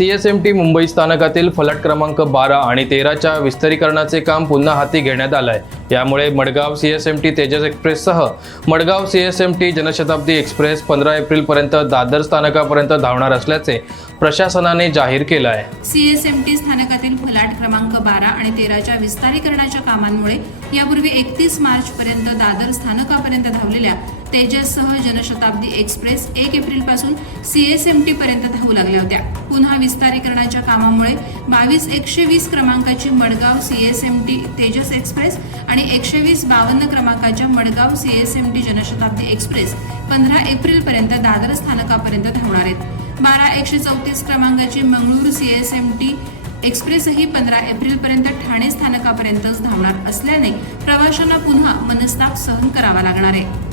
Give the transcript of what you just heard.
CSMT Mumbai स्थानकातील फलाट क्रमांक 12 आणि 13च्या विस्तारीकरणाचे काम पुन्हा हाती घेण्यात आलं आहे। यामुळे मडगाव CSMT तेजस एक्सप्रेससह मडगाव CSMT जनशताब्दी एक्सप्रेस 15 एप्रिलपर्यंत दादर स्थानकापर्यंत धावणार असल्याचे प्रशासनाने जाहीर केलं आहे। CSMT स्थानकातील फलाट क्रमांक 12 आणि 13च्या विस्तारीकरणाच्या कामांमुळे यापूर्वी 31 मार्चपर्यंत दादर स्थानकापर्यंत धावलेल्या तेजससह जनशताब्दी एक्सप्रेस 1 एप्रिलपासून CSMT पर्यंत धावू लागल्या होत्या। पुन्हा विस्तारीकरणाच्या कामामुळे 22-120 क्रमांकाची मडगाव CSMT तेजस एक्सप्रेस आणि 120-52 क्रमांकाच्या मडगाव CSMT जनशताब्दी एक्सप्रेस 15 एप्रिलपर्यंत दादर स्थानकापर्यंत धावणार आहेत। 12-134 क्रमांकाची मंगळूर CSMT एक्सप्रेसही 15 एप्रिलपर्यंत ठाणे स्थानकापर्यंतच धावणार असल्याने प्रवाशांना पुन्हा मनस्ताप सहन करावा लागणार आहे।